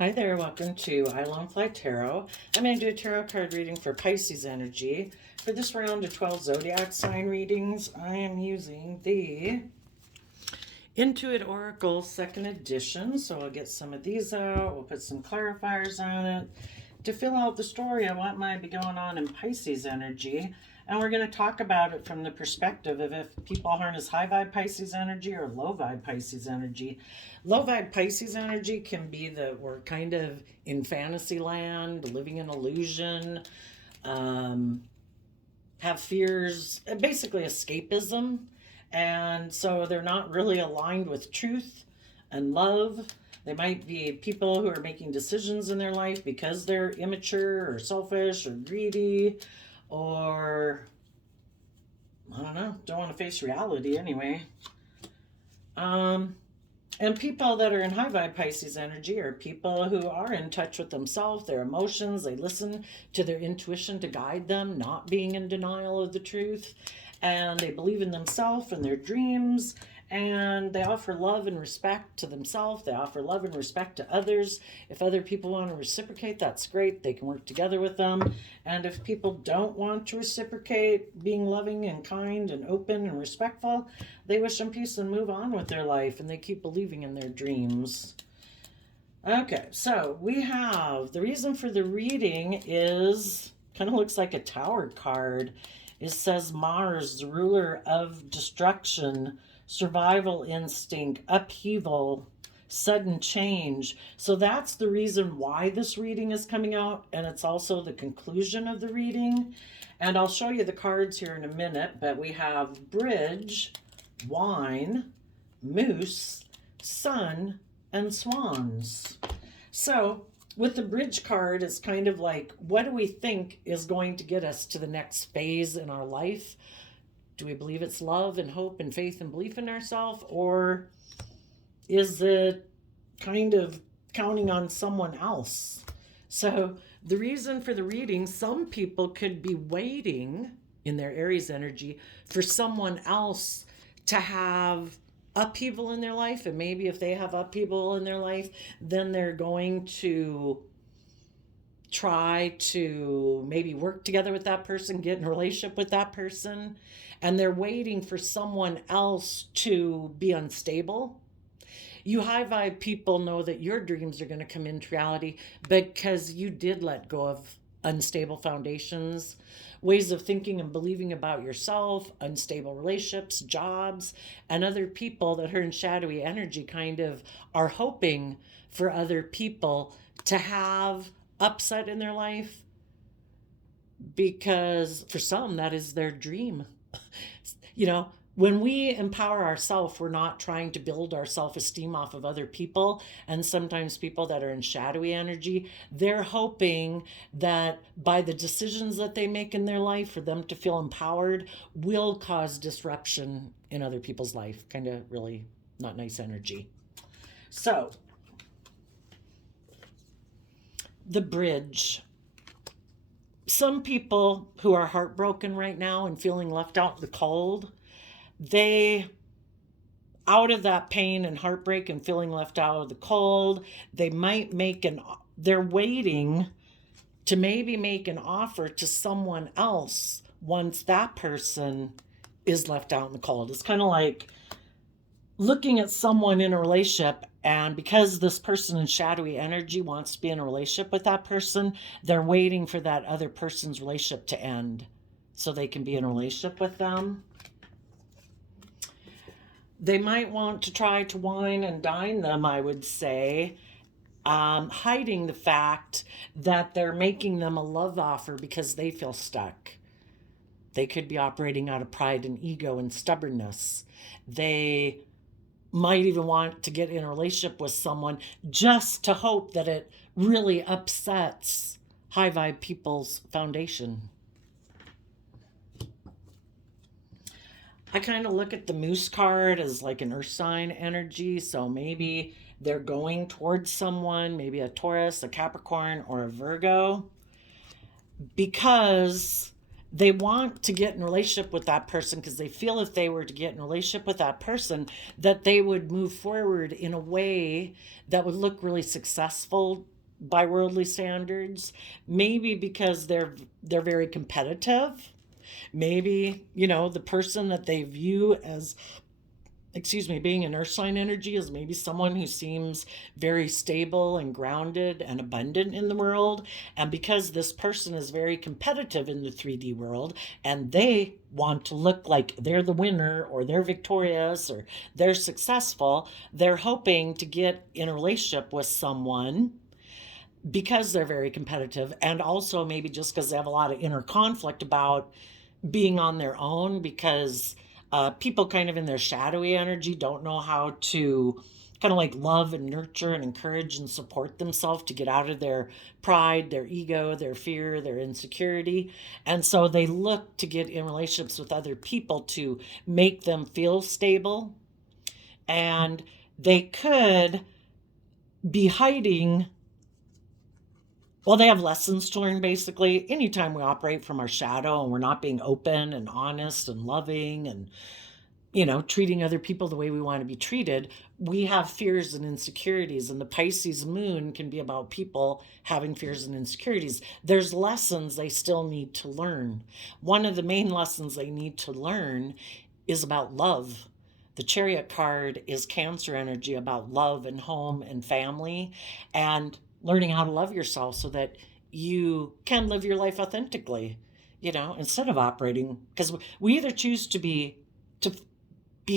Hi there, welcome to I Lone Fly Tarot. I'm going to do a tarot card reading for Pisces energy. For this round of 12 zodiac sign readings, I am using the Intuit Oracle second edition. So I'll get some of these out, we'll put some clarifiers on it to fill out the story of what might be going on in Pisces energy. And we're going to talk about it from the perspective of if people harness high vibe Pisces energy or low vibe Pisces energy. Low vibe Pisces energy can be that we're kind of in fantasy land, living in illusion, have fears, basically escapism. And so they're not really aligned with truth and love. They might be people who are making decisions in their life because they're immature or selfish or greedy, or I don't know, don't want to face reality anyway. And people that are in high vibe Pisces energy are people who are in touch with themselves, their emotions. They listen to their intuition to guide them, not being in denial of the truth. And they believe in themselves and their dreams. And they offer love and respect to themselves. They offer love and respect to others. If other people want to reciprocate, that's great. They can work together with them. And if people don't want to reciprocate, being loving and kind and open and respectful, they wish them peace and move on with their life. And they keep believing in their dreams. Okay, so we have the reason for the reading is kind of looks like a tower card. It says Mars, the ruler of destruction, survival instinct, upheaval, sudden change. So that's the reason why this reading is coming out, and it's also the conclusion of the reading. And I'll show you the cards here in a minute, but we have bridge, wine, moose, sun, and swans. So with the bridge card, it's kind of like, what do we think is going to get us to the next phase in our life? Do we believe it's love and hope and faith and belief in ourselves? Or is it kind of counting on someone else? So the reason for the reading, some people could be waiting in their Aries energy for someone else to have upheaval in their life. And maybe if they have upheaval in their life, then they're going to try to maybe work together with that person, get in a relationship with that person, and they're waiting for someone else to be unstable. You high vibe people know that your dreams are going to come into reality because you did let go of unstable foundations, ways of thinking and believing about yourself, unstable relationships, jobs, and other people that are in shadowy energy kind of are hoping for other people to have upset in their life, because for some that is their dream. You know, when we empower ourselves, we're not trying to build our self-esteem off of other people. And sometimes people that are in shadowy energy, they're hoping that by the decisions that they make in their life, for them to feel empowered, will cause disruption in other people's life. Kind of really not nice energy. So the bridge. Some people who are heartbroken right now and feeling left out in the cold, they, out of that pain and heartbreak and feeling left out of the cold, they might they're waiting to maybe make an offer to someone else once that person is left out in the cold. It's kind of like looking at someone in a relationship, and because this person in shadowy energy wants to be in a relationship with that person, they're waiting for that other person's relationship to end so they can be in a relationship with them. They might want to try to wine and dine them, I would say, hiding the fact that they're making them a love offer because they feel stuck. They could be operating out of pride and ego and stubbornness. They might even want to get in a relationship with someone just to hope that it really upsets high vibe people's foundation. I kind of look at the moose card as like an earth sign energy. So maybe they're going towards someone, maybe a Taurus, a Capricorn, or a Virgo, because they want to get in a relationship with that person because they feel if they were to get in a relationship with that person, that they would move forward in a way that would look really successful by worldly standards. Maybe because they're very competitive. Maybe, the person that they view as, being an earth sign energy is maybe someone who seems very stable and grounded and abundant in the world. And because this person is very competitive in the 3D world and they want to look like they're the winner or they're victorious or they're successful, they're hoping to get in a relationship with someone because they're very competitive, and also maybe just because they have a lot of inner conflict about being on their own, because people kind of in their shadowy energy don't know how to kind of like love and nurture and encourage and support themselves to get out of their pride, their ego, their fear, their insecurity. And so they look to get in relationships with other people to make them feel stable. And they could be hiding. Well, they have lessons to learn basically. Anytime we operate from our shadow and we're not being open and honest and loving and, treating other people the way we want to be treated, we have fears and insecurities. And the Pisces moon can be about people having fears and insecurities. There's lessons they still need to learn. One of the main lessons they need to learn is about love. The Chariot card is Cancer energy, about love and home and family, and learning how to love yourself so that you can live your life authentically, instead of operating, because we either choose to be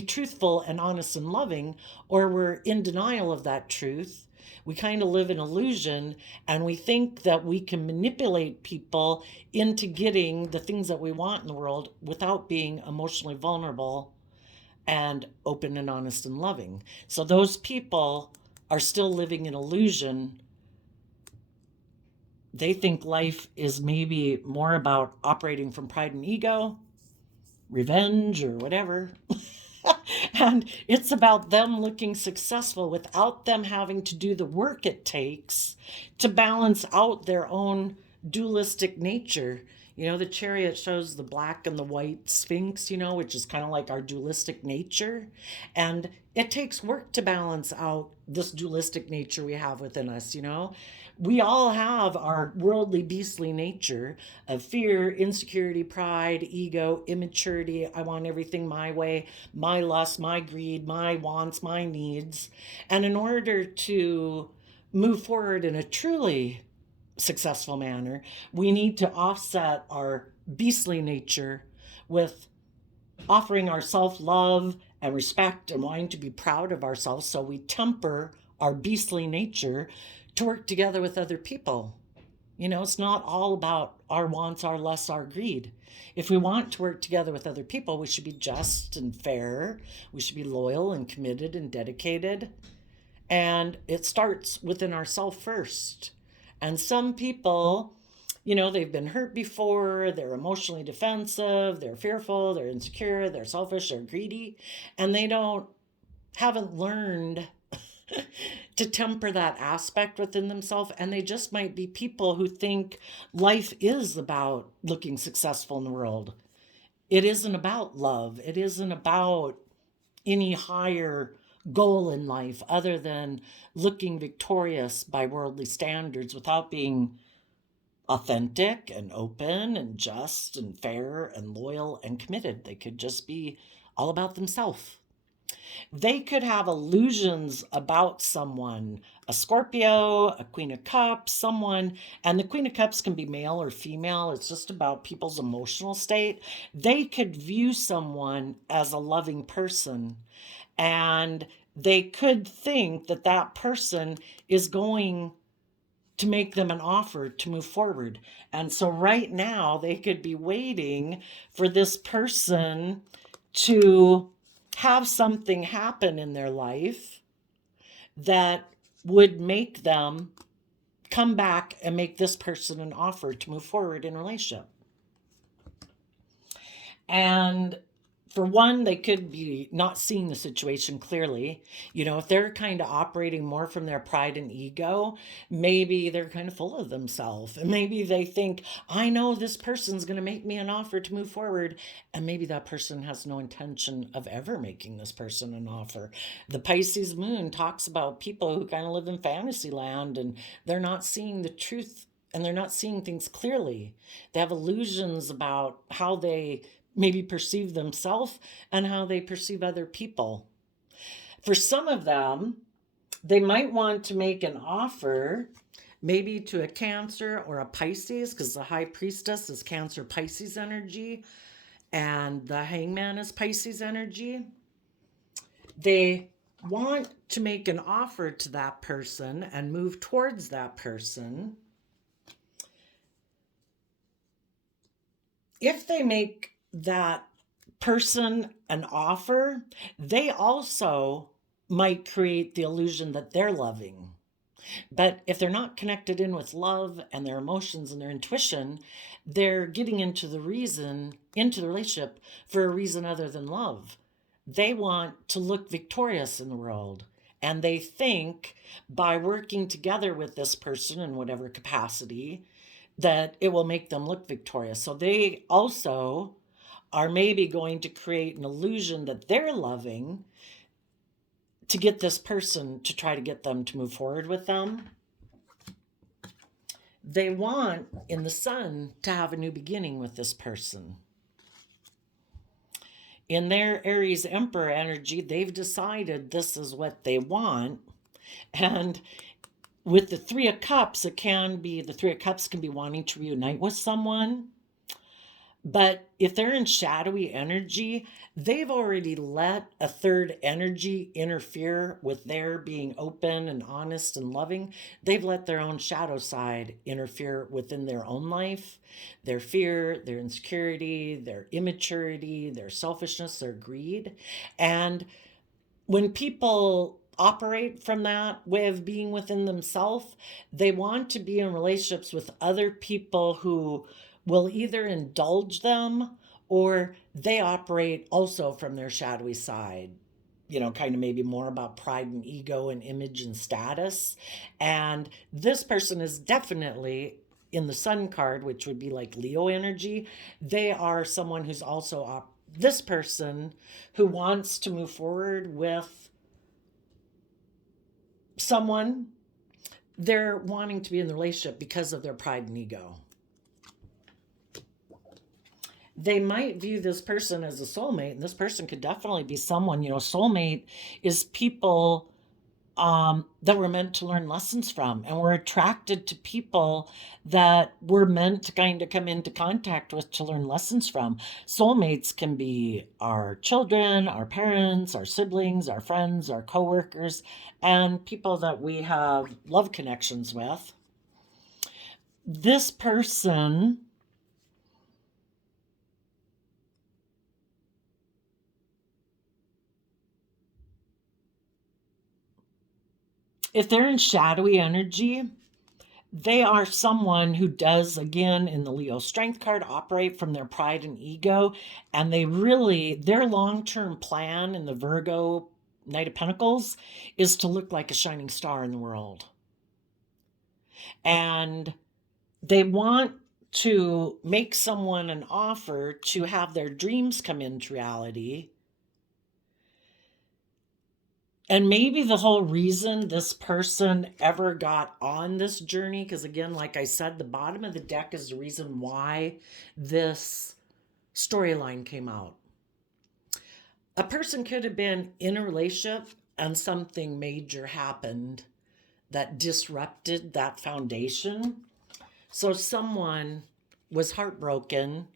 truthful and honest and loving, or we're in denial of that truth. We kind of live in illusion, and we think that we can manipulate people into getting the things that we want in the world without being emotionally vulnerable and open and honest and loving. So those people are still living in illusion. They think life is maybe more about operating from pride and ego, revenge, or whatever. And it's about them looking successful without them having to do the work it takes to balance out their own dualistic nature. The Chariot shows the black and the white sphinx, which is kind of like our dualistic nature. And it takes work to balance out this dualistic nature we have within us. We all have our worldly, beastly nature of fear, insecurity, pride, ego, immaturity. I want everything my way, my lust, my greed, my wants, my needs. And in order to move forward in a truly successful manner, we need to offset our beastly nature with offering our self-love and respect and wanting to be proud of ourselves, so we temper our beastly nature to work together with other people. It's not all about our wants, our lusts, our greed. If we want to work together with other people, we should be just and fair. We should be loyal and committed and dedicated. And it starts within ourselves first. And some people, they've been hurt before, they're emotionally defensive, they're fearful, they're insecure, they're selfish, they're greedy, and they haven't learned to temper that aspect within themselves. And they just might be people who think life is about looking successful in the world. It isn't about love. It isn't about any higher goal in life other than looking victorious by worldly standards without being authentic and open and just and fair and loyal and committed. They could just be all about themselves. They could have illusions about someone, a Scorpio, a Queen of Cups, someone, and the Queen of Cups can be male or female. It's just about people's emotional state. They could view someone as a loving person, and they could think that that person is going to make them an offer to move forward. And so right now they could be waiting for this person to have something happen in their life that would make them come back and make this person an offer to move forward in a relationship. And For one, they could be not seeing the situation clearly. If they're kind of operating more from their pride and ego, maybe they're kind of full of themselves. And maybe they think, I know this person's going to make me an offer to move forward. And maybe that person has no intention of ever making this person an offer. The Pisces moon talks about people who kind of live in fantasy land and they're not seeing the truth and they're not seeing things clearly. They have illusions about how they maybe perceive themselves and how they perceive other people. For some of them, they might want to make an offer maybe to a Cancer or a Pisces, because the High Priestess is Cancer Pisces energy and the Hangman is Pisces energy. They want to make an offer to that person and move towards that person. If they make that person an offer, they also might create the illusion that they're loving. But if they're not connected in with love and their emotions and their intuition, they're getting into the relationship for a reason other than love. They want to look victorious in the world. And they think by working together with this person in whatever capacity, that it will make them look victorious. So they also are maybe going to create an illusion that they're loving to get this person to try to get them to move forward with them. They want in the sun to have a new beginning with this person. In their Aries Emperor energy, they've decided this is what they want. And with the Three of Cups, the Three of Cups can be wanting to reunite with someone. But if they're in shadowy energy, they've already let a third energy interfere with their being open and honest and loving. They've let their own shadow side interfere within their own life, their fear, their insecurity, their immaturity, their selfishness, their greed. And when people operate from that way of being within themselves, they want to be in relationships with other people who will either indulge them or they operate also from their shadowy side, kind of maybe more about pride and ego and image and status. And this person is definitely in the sun card, which would be like Leo energy. They are someone who's also this person who wants to move forward with someone. They're wanting to be in the relationship because of their pride and ego. They might view this person as a soulmate, and this person could definitely be someone, soulmate is people that we're meant to learn lessons from, and we're attracted to people that we're meant to kind of come into contact with to learn lessons from. Soulmates can be our children, our parents, our siblings, our friends, our coworkers, and people that we have love connections with. This person if they're in shadowy energy, they are someone who does, again, in the Leo strength card, operate from their pride and ego. And their long-term plan in the Virgo Knight of Pentacles is to look like a shining star in the world. And they want to make someone an offer to have their dreams come into reality. And maybe the whole reason this person ever got on this journey, because again, like I said, the bottom of the deck is the reason why this storyline came out. A person could have been in a relationship and something major happened that disrupted that foundation. So someone was heartbroken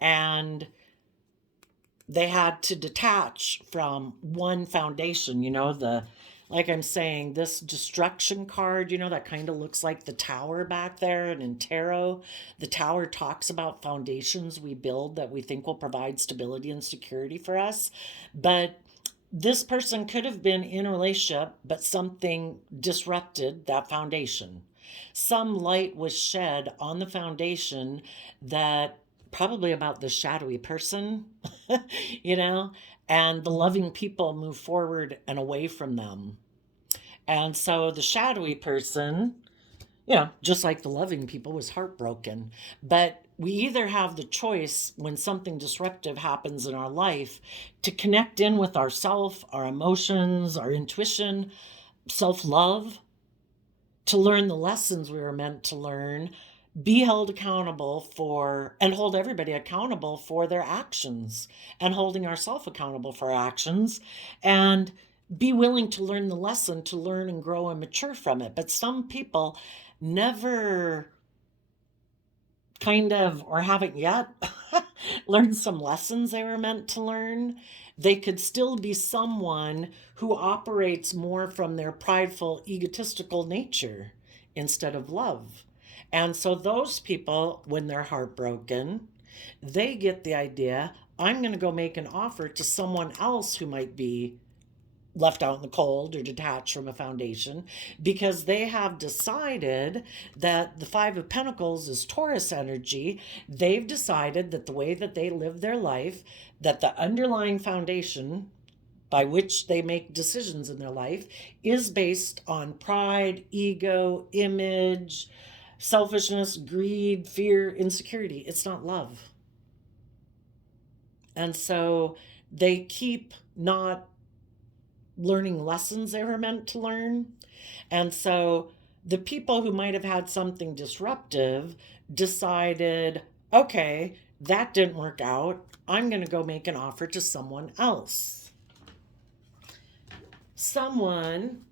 and they had to detach from one foundation, like I'm saying, this destruction card, that kind of looks like the tower back there. And in tarot, the tower talks about foundations we build that we think will provide stability and security for us. But this person could have been in a relationship, but something disrupted that foundation. Some light was shed on the foundation that probably about the shadowy person, you know, and the loving people move forward and away from them. And so the shadowy person, just like the loving people, was heartbroken. But we either have the choice when something disruptive happens in our life to connect in with ourself, our emotions, our intuition, self love, to learn the lessons we were meant to learn, be held accountable for, and hold everybody accountable for their actions, and holding ourselves accountable for our actions, and be willing to learn the lesson, to learn and grow and mature from it. But some people never kind of, or haven't yet, learned some lessons they were meant to learn. They could still be someone who operates more from their prideful, egotistical nature instead of love. And so those people, when they're heartbroken, they get the idea, I'm going to go make an offer to someone else who might be left out in the cold or detached from a foundation, because they have decided that the Five of Pentacles is Taurus energy. They've decided that the way that they live their life, that the underlying foundation by which they make decisions in their life is based on pride, ego, image, selfishness, greed, fear, insecurity. It's not love. And so they keep not learning lessons they were meant to learn. And so the people who might have had something disruptive decided, okay, that didn't work out. I'm going to go make an offer to someone else. Someone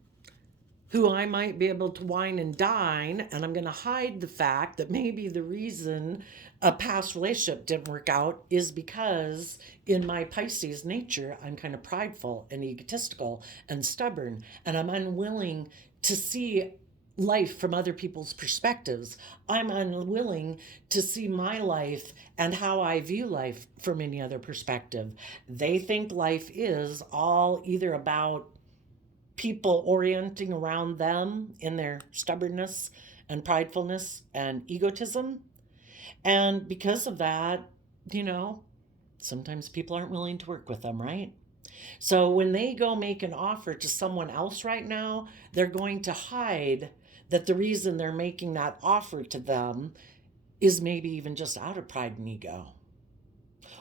who I might be able to wine and dine, and I'm going to hide the fact that maybe the reason a past relationship didn't work out is because in my Pisces nature, I'm kind of prideful and egotistical and stubborn, and I'm unwilling to see life from other people's perspectives. I'm unwilling to see my life and how I view life from any other perspective. They think life is all either about people orienting around them in their stubbornness and pridefulness and egotism. And because of that, sometimes people aren't willing to work with them, right? So when they go make an offer to someone else right now, they're going to hide that the reason they're making that offer to them is maybe even just out of pride and ego.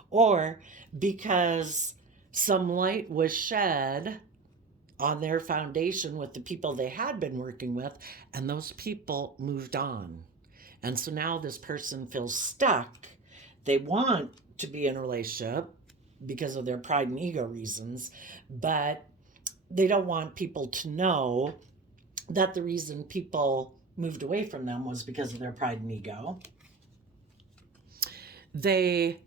Or because some light was shed on their foundation with the people they had been working with, and those people moved on. And so now this person feels stuck. They want to be in a relationship because of their pride and ego reasons, but they don't want people to know that the reason people moved away from them was because of their pride and ego. They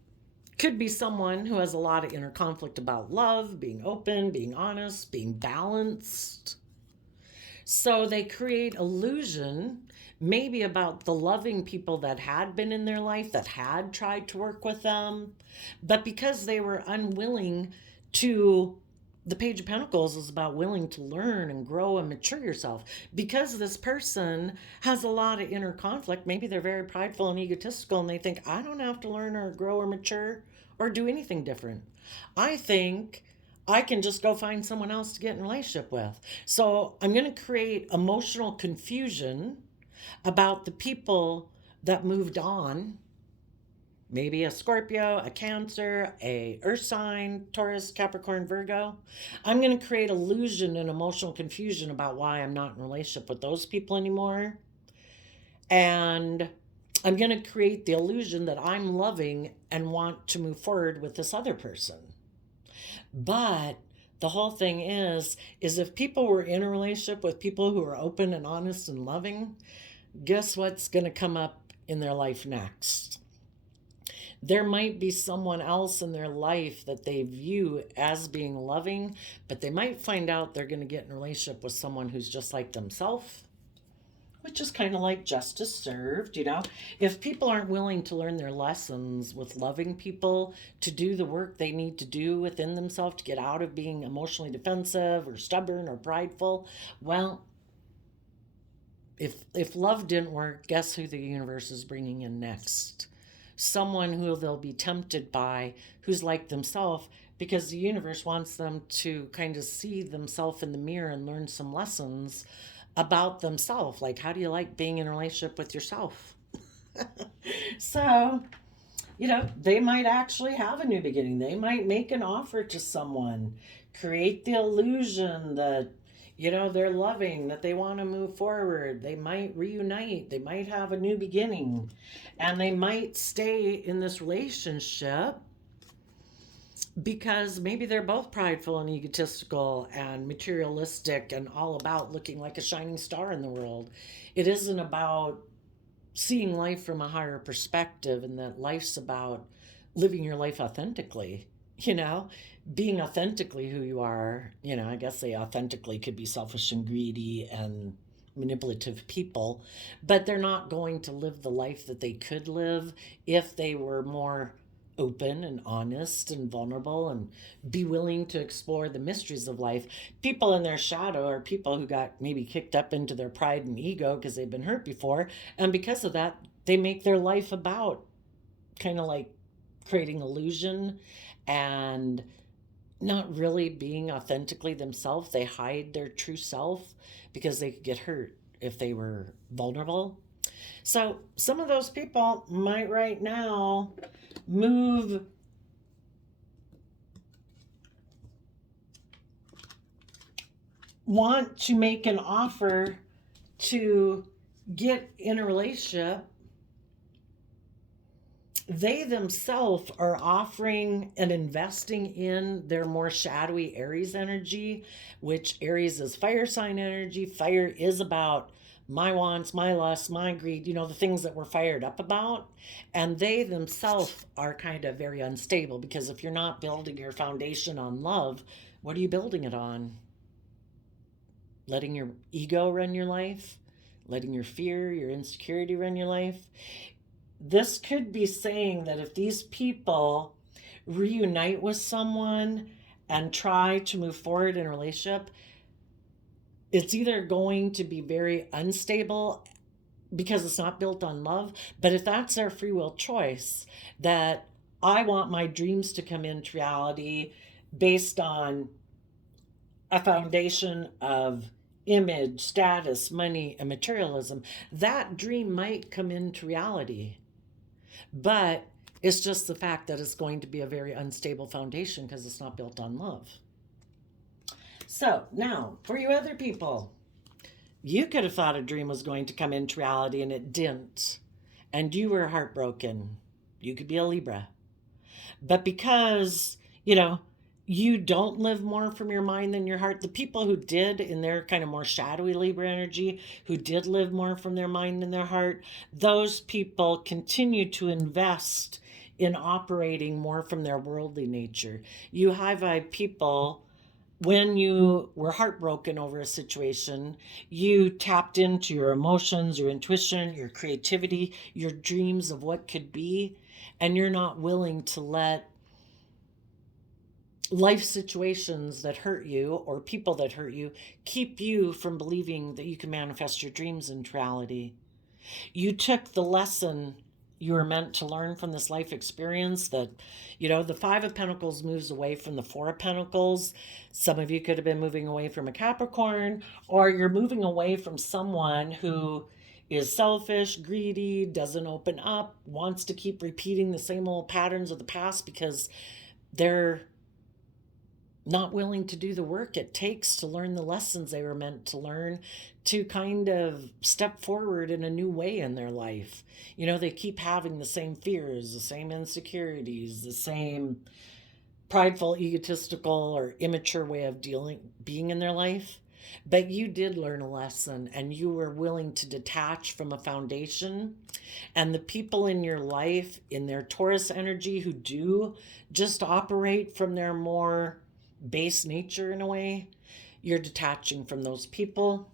could be someone who has a lot of inner conflict about love, being open, being honest, being balanced. So they create illusion, maybe about the loving people that had been in their life, that had tried to work with them. But because they were unwilling to, the Page of Pentacles is about willing to learn and grow and mature yourself. Because this person has a lot of inner conflict, maybe they're very prideful and egotistical, and they think, I don't have to learn or grow or mature or do anything different. I think I can just go find someone else to get in a relationship with. So I'm going to create emotional confusion about the people that moved on. Maybe a Scorpio, a Cancer, a Earth sign, Taurus, Capricorn, Virgo. I'm going to create illusion and emotional confusion about why I'm not in a relationship with those people anymore. And I'm going to create the illusion that I'm loving and want to move forward with this other person. But the whole thing is if people were in a relationship with people who are open and honest and loving, guess what's going to come up in their life next? There might be someone else in their life that they view as being loving, but they might find out they're going to get in a relationship with someone who's just like themselves, which is kind of like justice served, If people aren't willing to learn their lessons with loving people, to do the work they need to do within themselves to get out of being emotionally defensive or stubborn or prideful, well, if love didn't work, guess who the universe is bringing in next? someone who they'll be tempted by who's like themselves, because the universe wants them to kind of see themselves in the mirror and learn some lessons about themselves. Like, how do you like being in a relationship with yourself? So, they might actually have a new beginning. They might make an offer to someone, create the illusion that, they're loving, that they want to move forward. They might reunite. They might have a new beginning. And they might stay in this relationship because maybe they're both prideful and egotistical and materialistic and all about looking like a shining star in the world. It isn't about seeing life from a higher perspective, and that life's about living your life authentically, being authentically who you are. I guess they authentically could be selfish and greedy and manipulative people, but they're not going to live the life that they could live if they were more open and honest and vulnerable and be willing to explore the mysteries of life. People in their shadow are people who got maybe kicked up into their pride and ego because they've been hurt before. And because of that, they make their life about kind of like creating illusion and not really being authentically themselves. They hide their true self because they could get hurt if they were vulnerable. So some of those people might right now want to make an offer to get in a relationship. They themselves are offering and investing in their more shadowy Aries energy, which Aries is fire sign energy. Fire is about my wants, my lusts, my greed, the things that we're fired up about. And they themselves are kind of very unstable, because if you're not building your foundation on love, what are you building it on? Letting your ego run your life? Letting your fear, your insecurity run your life? This could be saying that if these people reunite with someone and try to move forward in a relationship, it's either going to be very unstable because it's not built on love. But if that's their free will choice, that I want my dreams to come into reality based on a foundation of image, status, money, and materialism, that dream might come into reality. But it's just the fact that it's going to be a very unstable foundation because it's not built on love. So now, for you other people, you could have thought a dream was going to come into reality and it didn't. And you were heartbroken. You could be a Libra. But because, you don't live more from your mind than your heart, the people who did, in their kind of more shadowy Libra energy, who did live more from their mind than their heart, those people continue to invest in operating more from their worldly nature. You high vibe people, when you were heartbroken over a situation, you tapped into your emotions, your intuition, your creativity, your dreams of what could be, and you're not willing to let life situations that hurt you or people that hurt you keep you from believing that you can manifest your dreams into reality. You took the lesson you were meant to learn from this life experience, that, the Five of Pentacles moves away from the Four of Pentacles. Some of you could have been moving away from a Capricorn, or you're moving away from someone who is selfish, greedy, doesn't open up, wants to keep repeating the same old patterns of the past because they're not willing to do the work it takes to learn the lessons they were meant to learn, to kind of step forward in a new way in their life. They keep having the same fears, the same insecurities, the same prideful, egotistical, or immature way of being in their life. But you did learn a lesson, and you were willing to detach from a foundation. And the people in your life, in their Taurus energy, who do just operate from their more base nature in a way, you're detaching from those people.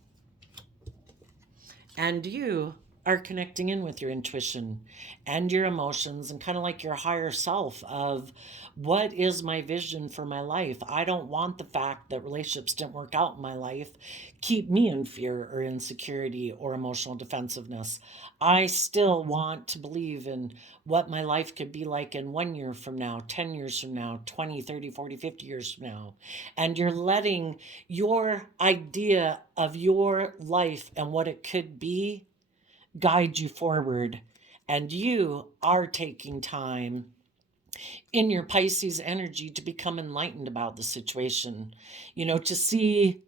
And you are connecting in with your intuition and your emotions and kind of like your higher self of what is my vision for my life. I don't want the fact that relationships didn't work out in my life keep me in fear or insecurity or emotional defensiveness. I still want to believe in what my life could be like in 1 year from now, 10 years from now, 20, 30, 40, 50 years from now. And you're letting your idea of your life and what it could be guide you forward. And you are taking time in your Pisces energy to become enlightened about the situation, to see,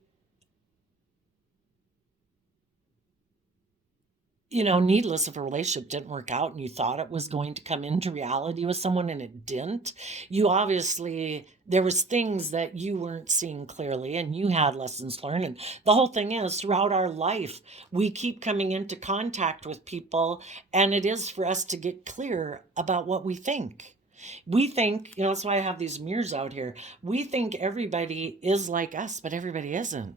needless if a relationship didn't work out and you thought it was going to come into reality with someone and it didn't. You obviously, there was things that you weren't seeing clearly and you had lessons learned. And the whole thing is throughout our life, we keep coming into contact with people, and it is for us to get clear about what we think. We think, that's why I have these mirrors out here. We think everybody is like us, but everybody isn't.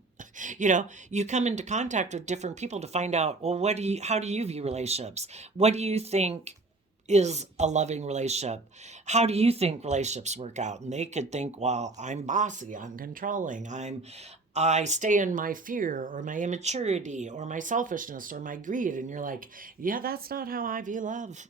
You come into contact with different people to find out, well, how do you view relationships? What do you think is a loving relationship? How do you think relationships work out? And they could think, well, I'm bossy, I'm controlling, I stay in my fear or my immaturity or my selfishness or my greed. And you're like, yeah, that's not how I view love,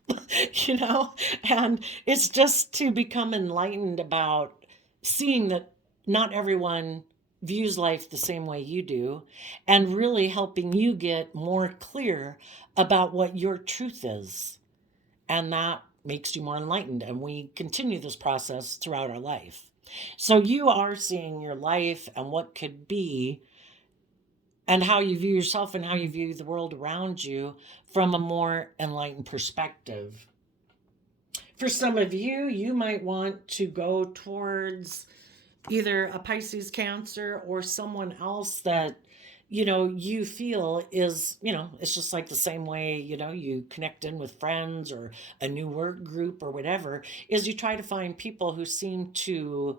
you know? And it's just to become enlightened about seeing that not everyone views life the same way you do, and really helping you get more clear about what your truth is. And that makes you more enlightened. And we continue this process throughout our life. So you are seeing your life and what could be, and how you view yourself and how you view the world around you from a more enlightened perspective. For some of you, you might want to go towards either a Pisces Cancer or someone else that you feel is, it's just like the same way, you connect in with friends or a new work group or whatever, is you try to find people who seem to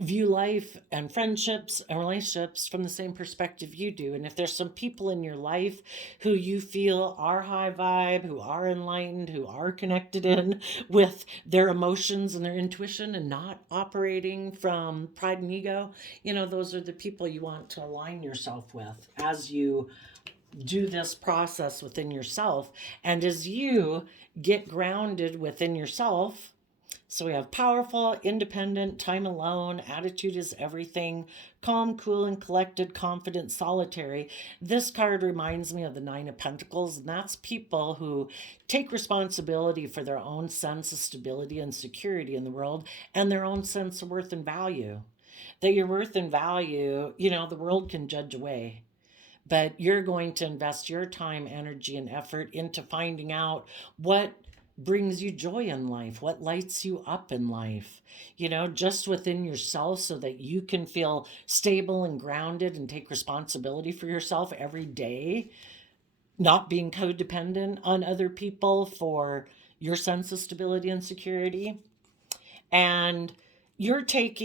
view life and friendships and relationships from the same perspective you do. And if there's some people in your life who you feel are high vibe, who are enlightened, who are connected in with their emotions and their intuition and not operating from pride and ego, those are the people you want to align yourself with as you do this process within yourself. And as you get grounded within yourself, so we have powerful, independent, time alone, attitude is everything, calm, cool, and collected, confident, solitary. This card reminds me of the Nine of Pentacles, and that's people who take responsibility for their own sense of stability and security in the world and their own sense of worth and value. That your worth and value, the world can judge away. But you're going to invest your time, energy, and effort into finding out what brings you joy in life, what lights you up in life, just within yourself, so that you can feel stable and grounded and take responsibility for yourself every day, not being codependent on other people for your sense of stability and security. And you're take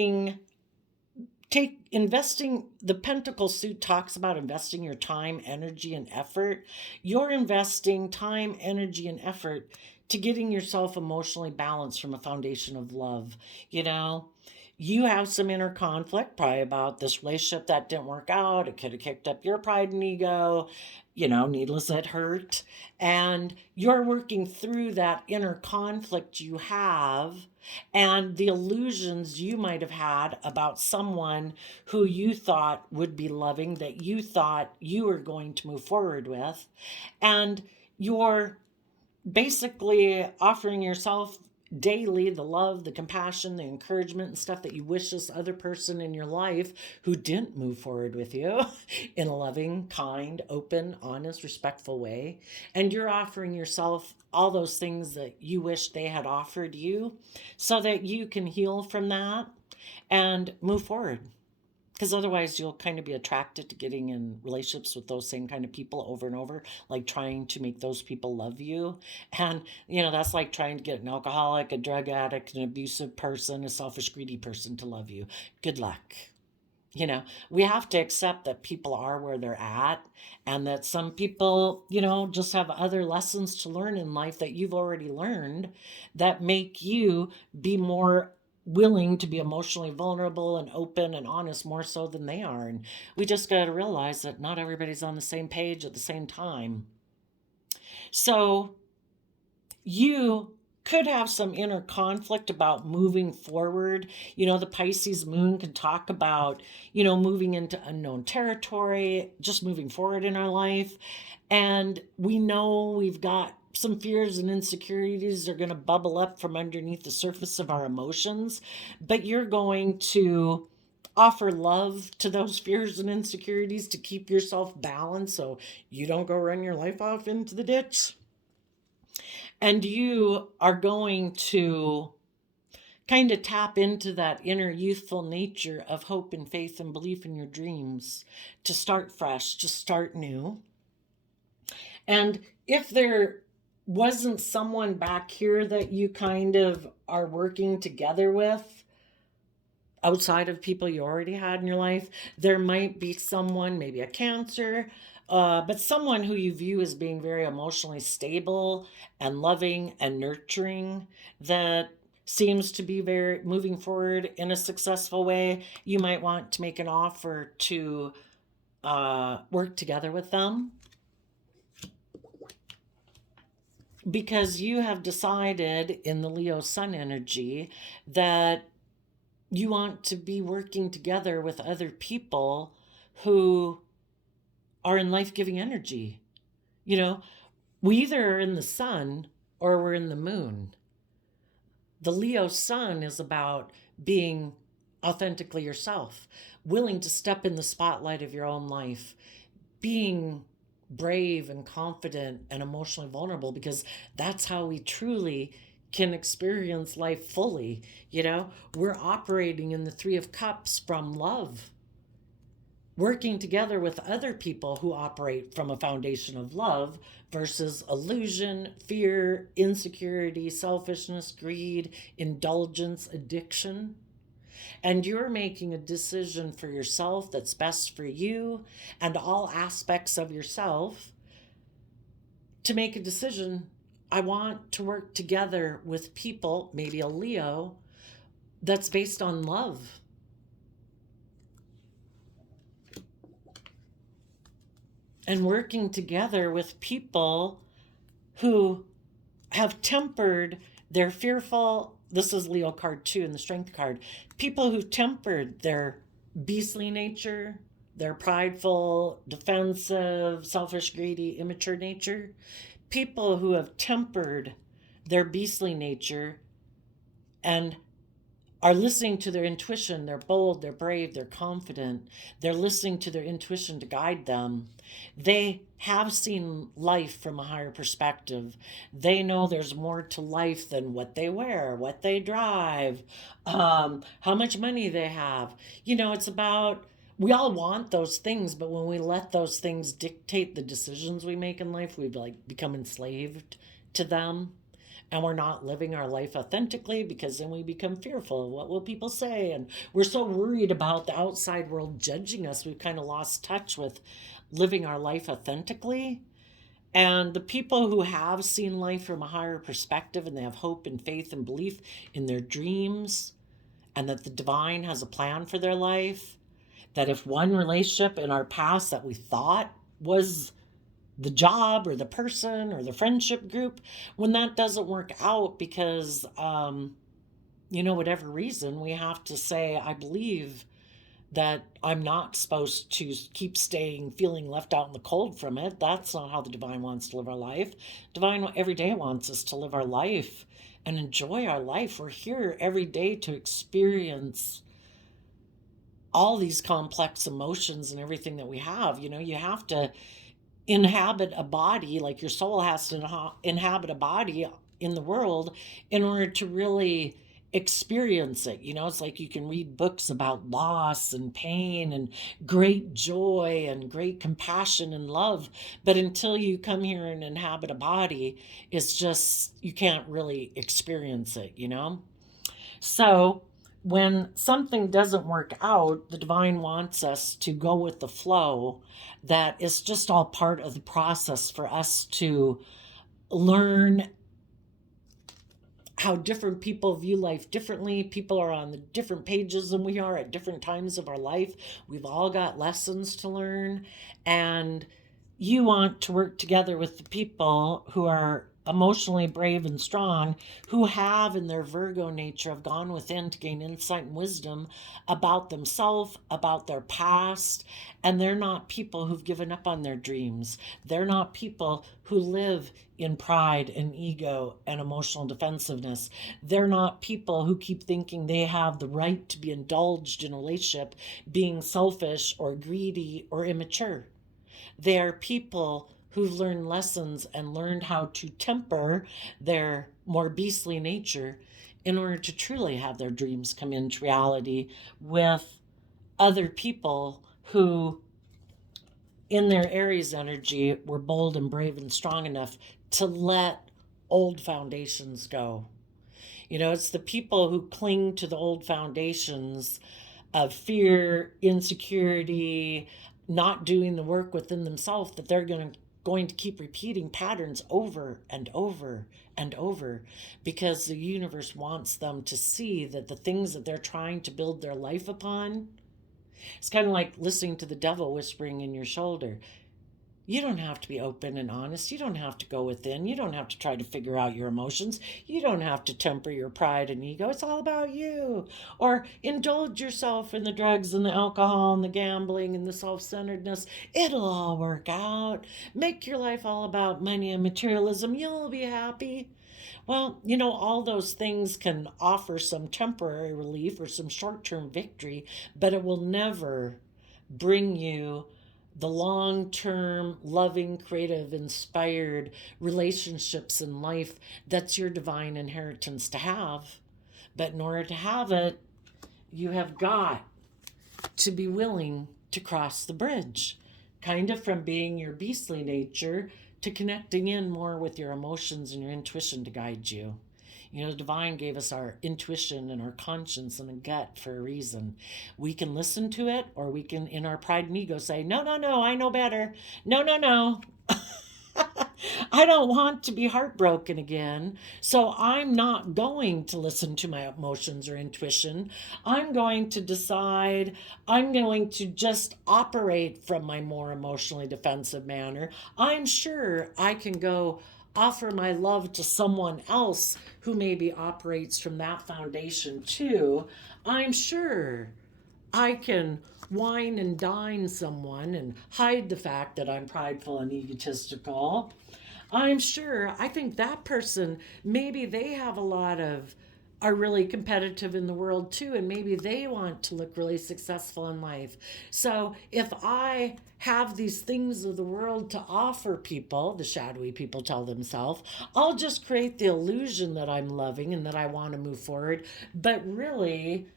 investing, the pentacle suit talks about investing your time, energy, and effort. You're investing time, energy, and effort to getting yourself emotionally balanced from a foundation of love. You have some inner conflict probably about this relationship that didn't work out. It could have kicked up your pride and ego, needless, it hurt. And you're working through that inner conflict you have and the illusions you might have had about someone who you thought would be loving, that you thought you were going to move forward with. And you're basically offering yourself daily the love, the compassion, the encouragement, and stuff that you wish this other person in your life who didn't move forward with you in a loving, kind, open, honest, respectful way. And you're offering yourself all those things that you wish they had offered you so that you can heal from that and move forward. Because otherwise you'll kind of be attracted to getting in relationships with those same kind of people over and over, like trying to make those people love you. And that's like trying to get an alcoholic, a drug addict, an abusive person, a selfish, greedy person to love you. Good luck. You know, we have to accept that people are where they're at, and that some people, just have other lessons to learn in life that you've already learned that make you be more willing to be emotionally vulnerable and open and honest more so than they are. And we just got to realize that not everybody's on the same page at the same time. So you could have some inner conflict about moving forward. The Pisces moon can talk about, moving into unknown territory, just moving forward in our life. And we know we've got some fears and insecurities are going to bubble up from underneath the surface of our emotions, but you're going to offer love to those fears and insecurities to keep yourself balanced so you don't go run your life off into the ditch. And you are going to kind of tap into that inner youthful nature of hope and faith and belief in your dreams to start fresh, to start new. And if there wasn't someone back here that you kind of are working together with, outside of people you already had in your life, there might be someone, maybe a Cancer, but someone who you view as being very emotionally stable and loving and nurturing, that seems to be very moving forward in a successful way. You might want to make an offer to work together with them, because you have decided in the Leo Sun energy that you want to be working together with other people who are in life-giving energy. We either are in the sun or we're in the moon. The Leo Sun is about being authentically yourself, willing to step in the spotlight of your own life, being brave and confident and emotionally vulnerable, because that's how we truly can experience life fully. We're operating in the Three of Cups from love, working together with other people who operate from a foundation of love versus illusion, fear, insecurity, selfishness, greed, indulgence, addiction. And you're making a decision for yourself that's best for you and all aspects of yourself, to make a decision. I want to work together with people, maybe a Leo, that's based on love. And working together with people who have tempered their fearful, this is Leo card 2 in the Strength card, people who've tempered their beastly nature, their prideful, defensive, selfish, greedy, immature nature, people who have tempered their beastly nature and are listening to their intuition. They're bold, they're brave, they're confident. They're listening to their intuition to guide them. They have seen life from a higher perspective. They know there's more to life than what they wear, what they drive, how much money they have. It's about, we all want those things, but when we let those things dictate the decisions we make in life, we become enslaved to them. And we're not living our life authentically, because then we become fearful. What will people say? And we're so worried about the outside world judging us, we've kind of lost touch with living our life authentically. And the people who have seen life from a higher perspective, and they have hope and faith and belief in their dreams, and that the divine has a plan for their life, that if one relationship in our past that we thought was the job or the person or the friendship group, when that doesn't work out because whatever reason, we have to say, I believe that I'm not supposed to keep staying feeling left out in the cold from it. That's not how the divine wants to live our life. Divine every day wants us to live our life and enjoy our life. We're here every day to experience all these complex emotions and everything that we have. You have to inhabit a body, like your soul has to inhabit a body in the world in order to really experience it. It's like you can read books about loss and pain and great joy and great compassion and love, but until you come here and inhabit a body, it's just, you can't really experience it. So when something doesn't work out, the divine wants us to go with the flow, that it's just all part of the process for us to learn how different people view life differently. People are on the different pages than we are at different times of our life. We've all got lessons to learn, and you want to work together with the people who are emotionally brave and strong, who have in their Virgo nature have gone within to gain insight and wisdom about themselves, about their past, and they're not people who've given up on their dreams. They're not people who live in pride and ego and emotional defensiveness. They're not people who keep thinking they have the right to be indulged in a relationship, being selfish or greedy or immature. They are people who've learned lessons and learned how to temper their more beastly nature in order to truly have their dreams come into reality with other people who, in their Aries energy, were bold and brave and strong enough to let old foundations go. It's the people who cling to the old foundations of fear, insecurity, not doing the work within themselves, that they're going to keep repeating patterns over and over and over, because the universe wants them to see that the things that they're trying to build their life upon, it's kind of like listening to the devil whispering in your shoulder. You don't have to be open and honest. You don't have to go within. You don't have to try to figure out your emotions. You don't have to temper your pride and ego. It's all about you. Or indulge yourself in the drugs and the alcohol and the gambling and the self-centeredness. It'll all work out. Make your life all about money and materialism. You'll be happy. Well, all those things can offer some temporary relief or some short-term victory, but it will never bring you the long-term, loving, creative, inspired relationships in life that's your divine inheritance to have. But in order to have it, you have got to be willing to cross the bridge, kind of from being your beastly nature to connecting in more with your emotions and your intuition to guide you. The divine gave us our intuition and our conscience and a gut for a reason. We can listen to it, or we can, in our pride and ego, say, no, no, no, I know better. No, no, no. I don't want to be heartbroken again, so I'm not going to listen to my emotions or intuition. I'm going to decide I'm going to just operate from my more emotionally defensive manner. I'm sure I can go offer my love to someone else who maybe operates from that foundation too. I'm sure I can wine and dine someone and hide the fact that I'm prideful and egotistical. I think that person, maybe they have a lot of, are really competitive in the world too, and maybe they want to look really successful in life. So if I have these things of the world to offer people, the shadowy people tell themselves, I'll just create the illusion that I'm loving and that I want to move forward. But really,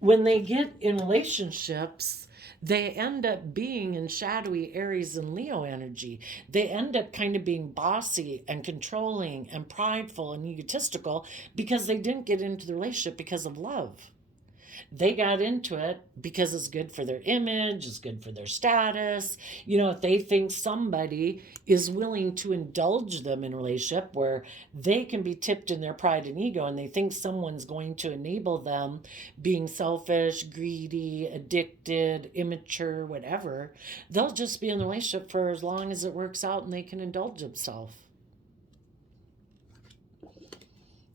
when they get in relationships, they end up being in shadowy Aries and Leo energy. They end up kind of being bossy and controlling and prideful and egotistical because they didn't get into the relationship because of love. They got into it because it's good for their image, it's good for their status. If they think somebody is willing to indulge them in a relationship where they can be tipped in their pride and ego, and they think someone's going to enable them being selfish, greedy, addicted, immature, whatever, they'll just be in the relationship for as long as it works out and they can indulge themselves.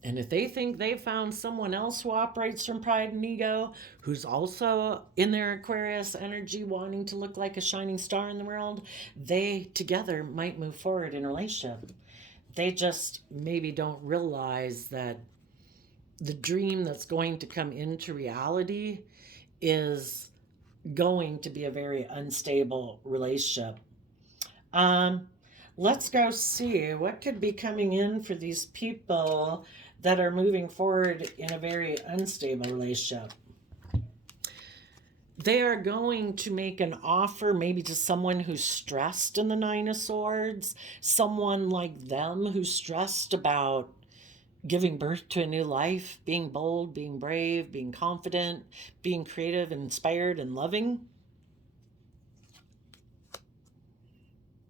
And if they think they've found someone else who operates from pride and ego, who's also in their Aquarius energy wanting to look like a shining star in the world, they together might move forward in a relationship. They just maybe don't realize that the dream that's going to come into reality is going to be a very unstable relationship. Let's go see what could be coming in for these people that are moving forward in a very unstable relationship. They are going to make an offer maybe to someone who's stressed in the Nine of Swords, someone like them who's stressed about giving birth to a new life, being bold, being brave, being confident, being creative, inspired, and loving.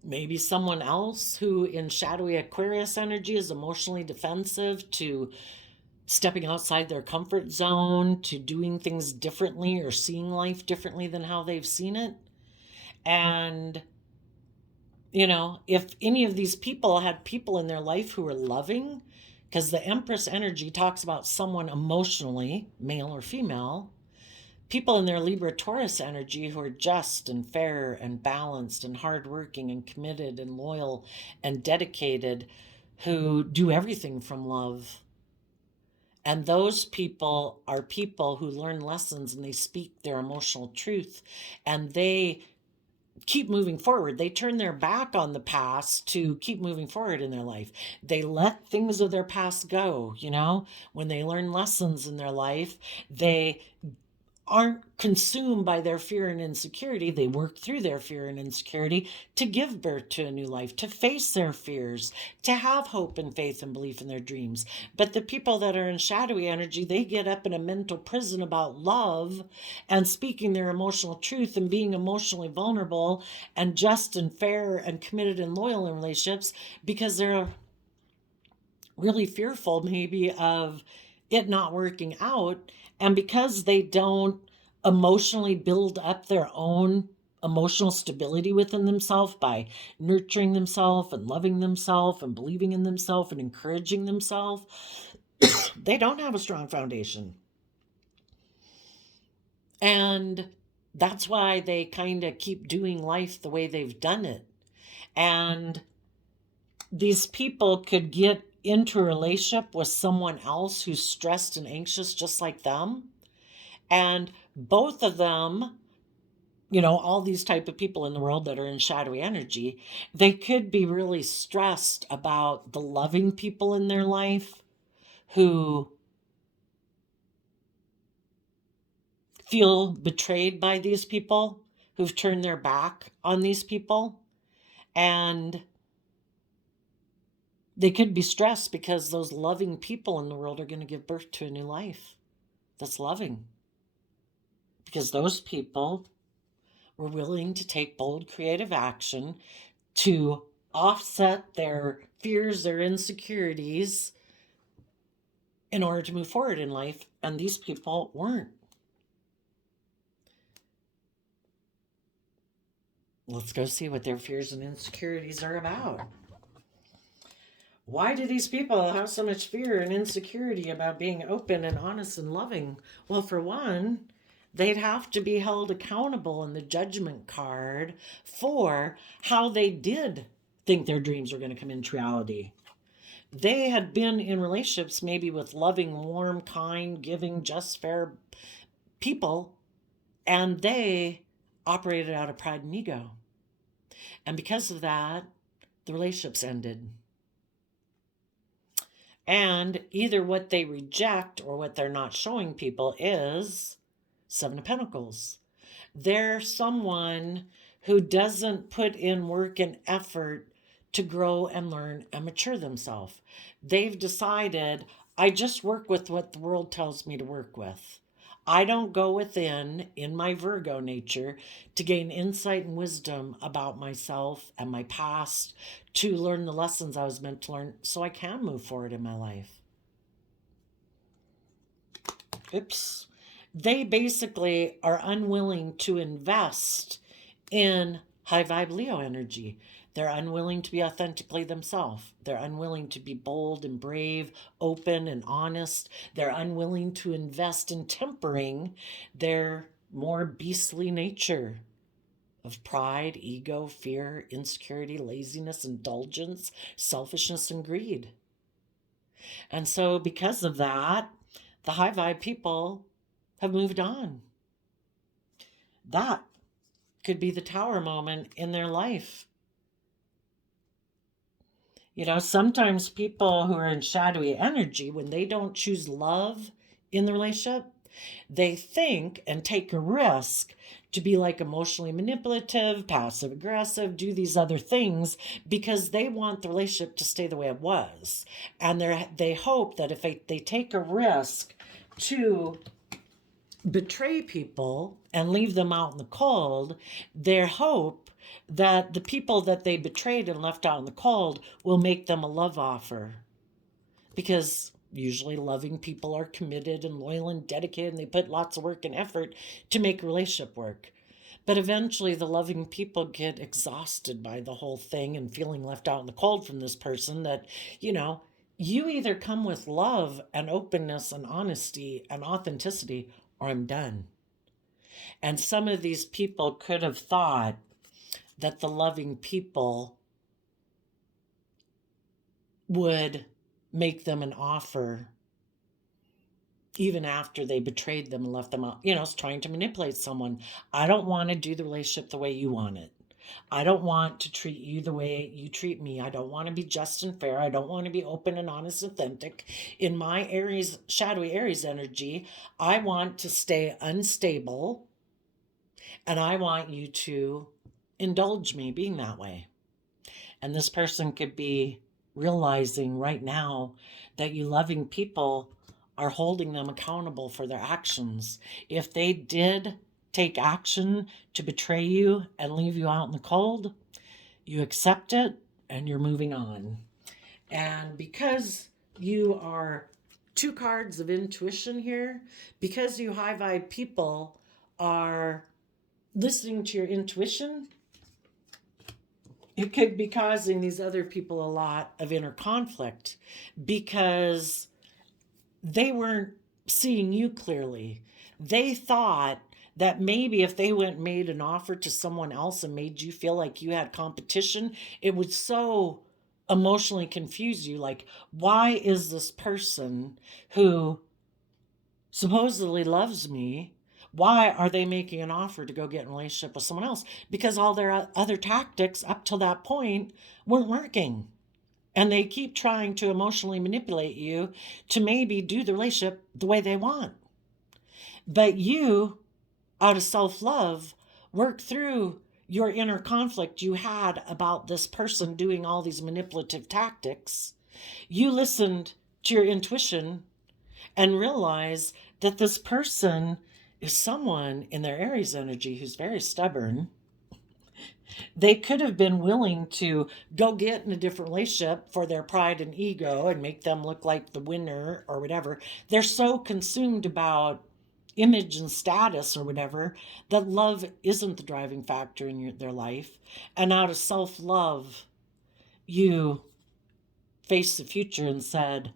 Maybe someone else who in shadowy Aquarius energy is emotionally defensive to stepping outside their comfort zone, to doing things differently or seeing life differently than how they've seen it. And, if any of these people had people in their life who were loving, because the Empress energy talks about someone emotionally, male or female, people in their Libra Taurus energy who are just and fair and balanced and hardworking and committed and loyal and dedicated, who do everything from love. And those people are people who learn lessons and they speak their emotional truth and they keep moving forward. They turn their back on the past to keep moving forward in their life. They let things of their past go, when they learn lessons in their life, they aren't consumed by their fear and insecurity. They work through their fear and insecurity to give birth to a new life, to face their fears, to have hope and faith and belief in their dreams. But the people that are in shadowy energy, they get up in a mental prison about love and speaking their emotional truth and being emotionally vulnerable and just and fair and committed and loyal in relationships because they're really fearful maybe of it not working out. And because they don't emotionally build up their own emotional stability within themselves by nurturing themselves and loving themselves and believing in themselves and encouraging themselves, they don't have a strong foundation. And that's why they kind of keep doing life the way they've done it. And these people could get into a relationship with someone else who's stressed and anxious just like them. And both of them, all these type of people in the world that are in shadowy energy, they could be really stressed about the loving people in their life who feel betrayed by these people, who've turned their back on these people. And they could be stressed because those loving people in the world are going to give birth to a new life that's loving. Because those people were willing to take bold, creative action to offset their fears, their insecurities in order to move forward in life. And these people weren't. Let's go see what their fears and insecurities are about. Why do these people have so much fear and insecurity about being open and honest and loving? Well, for one, they'd have to be held accountable in the judgment card for how they did think their dreams were going to come into reality. They had been in relationships maybe with loving, warm, kind, giving, just, fair people, and they operated out of pride and ego. And because of that, the relationships ended. And either what they reject or what they're not showing people is Seven of Pentacles. They're someone who doesn't put in work and effort to grow and learn and mature themselves. They've decided, I just work with what the world tells me to work with. I don't go within, in my Virgo nature, to gain insight and wisdom about myself and my past, to learn the lessons I was meant to learn so I can move forward in my life. Oops. They basically are unwilling to invest in high vibe Leo energy. They're unwilling to be authentically themselves. They're unwilling to be bold and brave, open and honest. They're unwilling to invest in tempering their more beastly nature of pride, ego, fear, insecurity, laziness, indulgence, selfishness, and greed. And so because of that, the high vibe people have moved on. That could be the tower moment in their life. Sometimes people who are in shadowy energy, when they don't choose love in the relationship, They think and take a risk to be like emotionally manipulative, passive aggressive, do these other things because they want the relationship to stay the way it was. And they hope that if they take a risk to betray people and leave them out in the cold, their hope that the people that they betrayed and left out in the cold will make them a love offer. Because usually loving people are committed and loyal and dedicated, and they put lots of work and effort to make a relationship work. But eventually the loving people get exhausted by the whole thing and feeling left out in the cold from this person that, you either come with love and openness and honesty and authenticity, or I'm done. And some of these people could have thought that the loving people would make them an offer even after they betrayed them and left them out. It's trying to manipulate someone. I don't want to do the relationship the way you want it. I don't want to treat you the way you treat me. I don't want to be just and fair. I don't want to be open and honest, authentic. In my Aries, shadowy Aries energy, I want to stay unstable, and I want you to indulge me being that way. And this person could be realizing right now that you loving people are holding them accountable for their actions. If they did take action to betray you and leave you out in the cold, you accept it and you're moving on. And because you are 2 cards of intuition here, because you high vibe people are listening to your intuition, it could be causing these other people a lot of inner conflict because they weren't seeing you clearly. They thought that maybe if they went and made an offer to someone else and made you feel like you had competition, it would so emotionally confuse you. Like, why is this person who supposedly loves me, why are they making an offer to go get in a relationship with someone else? Because all their other tactics up till that point weren't working. And they keep trying to emotionally manipulate you to maybe do the relationship the way they want. But you, out of self-love, work through your inner conflict you had about this person doing all these manipulative tactics. You listened to your intuition and realize that this person is someone in their Aries energy who's very stubborn. They could have been willing to go get in a different relationship for their pride and ego and make them look like the winner or whatever. They're so consumed about image and status or whatever that love isn't the driving factor in their life. And out of self-love, you faced the future and said,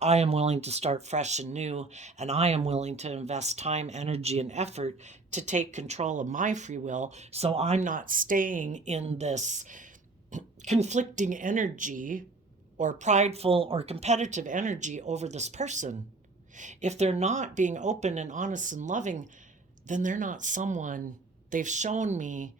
I am willing to start fresh and new, and I am willing to invest time, energy, and effort to take control of my free will so I'm not staying in this conflicting energy or prideful or competitive energy over this person. If they're not being open and honest and loving, then they're not someone. They've shown me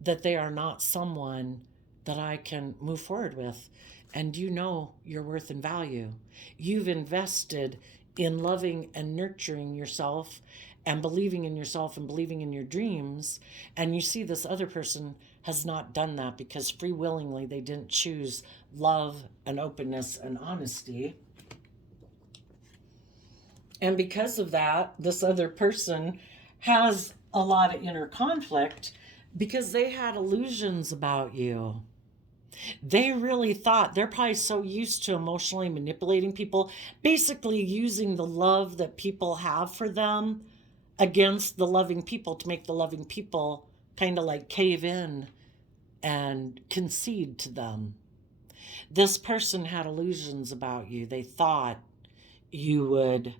that they are not someone that I can move forward with. And you know your worth and value. You've invested in loving and nurturing yourself and believing in yourself and believing in your dreams. And you see this other person has not done that because free willingly they didn't choose love and openness and honesty. And because of that, this other person has a lot of inner conflict because they had illusions about you. They really thought, they're probably so used to emotionally manipulating people, basically using the love that people have for them against the loving people to make the loving people kind of like cave in and concede to them. This person had illusions about you. They thought you would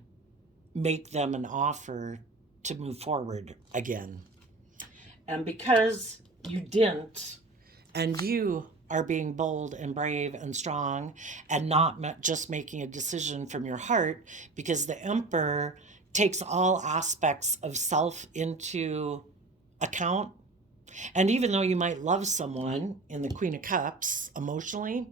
make them an offer to move forward again. And because you didn't, and you are being bold and brave and strong and not just making a decision from your heart, because the Emperor takes all aspects of self into account. And even though you might love someone in the Queen of Cups emotionally,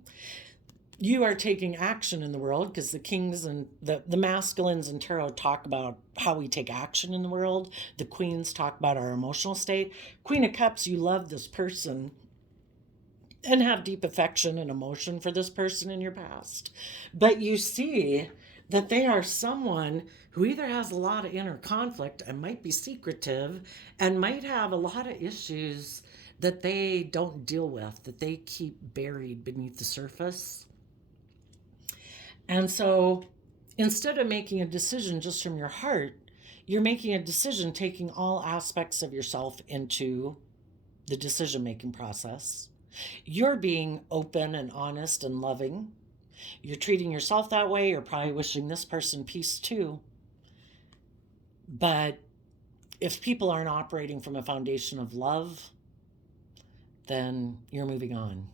you are taking action in the world, because the kings and the masculines in tarot talk about how we take action in the world. The queens talk about our emotional state. Queen of Cups, you love this person and have deep affection and emotion for this person in your past. But you see that they are someone who either has a lot of inner conflict and might be secretive and might have a lot of issues that they don't deal with, that they keep buried beneath the surface. And so instead of making a decision just from your heart, you're making a decision taking all aspects of yourself into the decision making process. You're being open and honest and loving. You're treating yourself that way. You're probably wishing this person peace too. But if people aren't operating from a foundation of love, then you're moving on.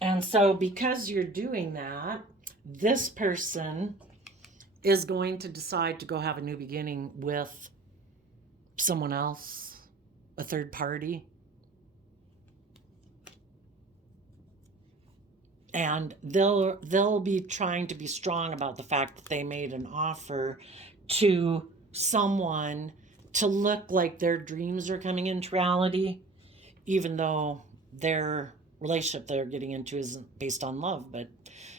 And so because you're doing that, this person is going to decide to go have a new beginning with someone else, a third party. And they'll be trying to be strong about the fact that they made an offer to someone to look like their dreams are coming into reality, even though their relationship they're getting into isn't based on love. But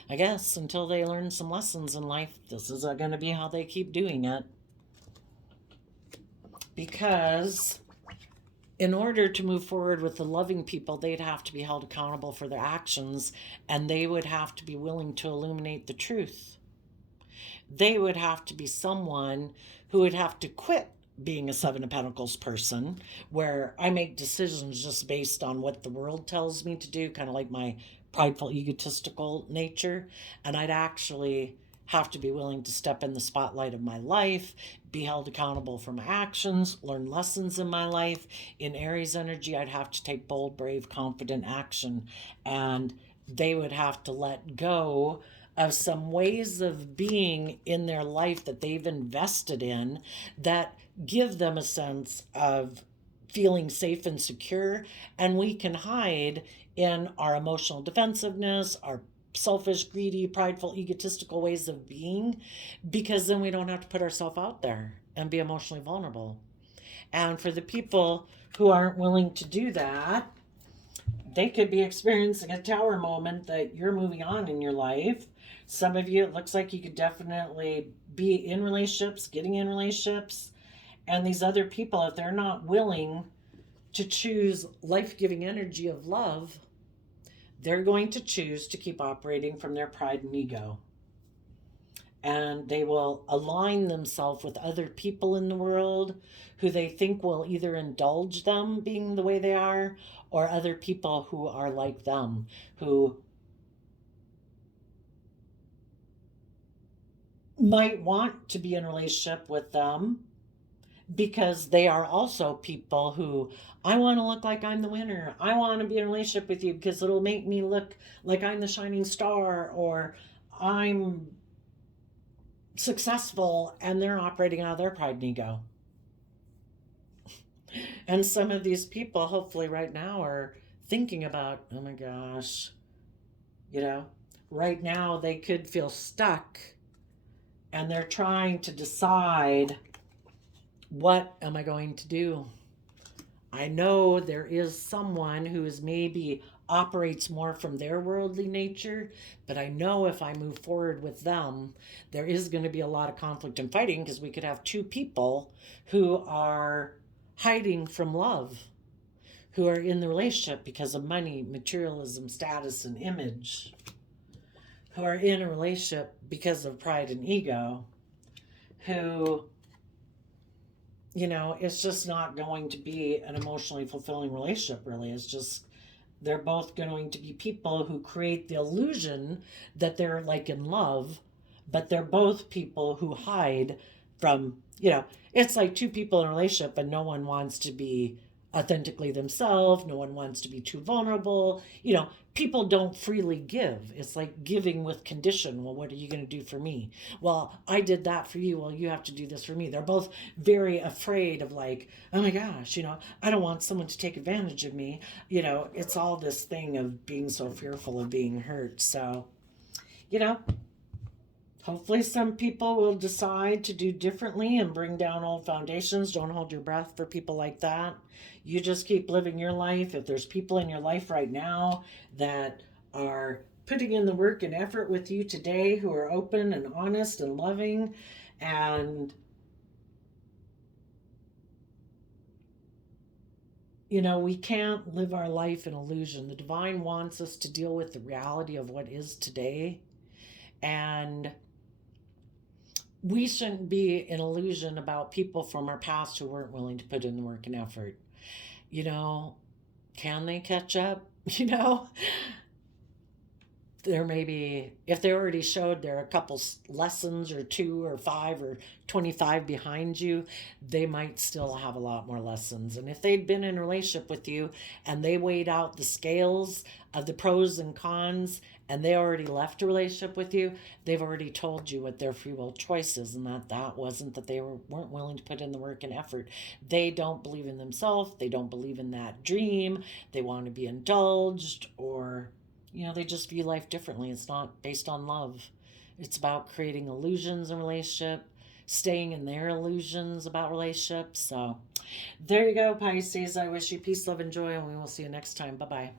I guess until they learn some lessons in life, this is going to be how they keep doing it. Because in order to move forward with the loving people, they'd have to be held accountable for their actions, and they would have to be willing to illuminate the truth. They would have to be someone who would have to quit being a Seven of Pentacles person, where I make decisions just based on what the world tells me to do, kind of like my prideful, egotistical nature, and I'd actually have to be willing to step in the spotlight of my life, be held accountable for my actions, learn lessons in my life. In Aries energy, I'd have to take bold, brave, confident action, and they would have to let go of some ways of being in their life that they've invested in that give them a sense of feeling safe and secure. And we can hide in our emotional defensiveness, our selfish, greedy, prideful, egotistical ways of being, because then we don't have to put ourselves out there and be emotionally vulnerable. And for the people who aren't willing to do that, they could be experiencing a tower moment that you're moving on in your life. Some of you, it looks like you could definitely be in relationships, getting in relationships. And these other people, if they're not willing to choose life-giving energy of love, they're going to choose to keep operating from their pride and ego. And they will align themselves with other people in the world who they think will either indulge them being the way they are, or other people who are like them, who might want to be in a relationship with them because they are also people who, I want to look like I'm the winner. I want to be in a relationship with you because it'll make me look like I'm the shining star, or I'm successful, and they're operating out of their pride and ego. And some of these people, hopefully right now, are thinking about, oh my gosh, right now they could feel stuck, and they're trying to decide, what am I going to do? I know there is someone who is maybe operates more from their worldly nature, but I know if I move forward with them, there is going to be a lot of conflict and fighting, because we could have two people who are hiding from love, who are in the relationship because of money, materialism, status, and image, who are in a relationship because of pride and ego, who, it's just not going to be an emotionally fulfilling relationship, really. It's just, they're both going to be people who create the illusion that they're like in love, but they're both people who hide from, it's like two people in a relationship and no one wants to be authentically themselves. No one wants to be too vulnerable. You know, people don't freely give. It's like giving with condition. Well, what are you going to do for me? Well, I did that for you. Well, you have to do this for me. They're both very afraid of, like, oh my gosh, you know, I don't want someone to take advantage of me. You know, it's all this thing of being so fearful of being hurt. So, you know, hopefully some people will decide to do differently and bring down old foundations. Don't hold your breath for people like that. You just keep living your life. If there's people in your life right now that are putting in the work and effort with you today, who are open and honest and loving, and you know, we can't live our life in illusion. The divine wants us to deal with the reality of what is today, and we shouldn't be in illusion about people from our past who weren't willing to put in the work and effort. You know, can they catch up? You know, there may be, if they already showed they're a couple lessons or 2 or 5 or 25 behind you, they might still have a lot more lessons. And if they'd been in a relationship with you and they weighed out the scales of the pros and cons, and they already left a relationship with you, they've already told you what their free will choice is, and that wasn't that they weren't willing to put in the work and effort. They don't believe in themselves. They don't believe in that dream. They want to be indulged, or you know, they just view life differently. It's not based on love. It's about creating illusions in relationship, staying in their illusions about relationships. So there you go, Pisces. I wish you peace, love, and joy, and we will see you next time. Bye bye.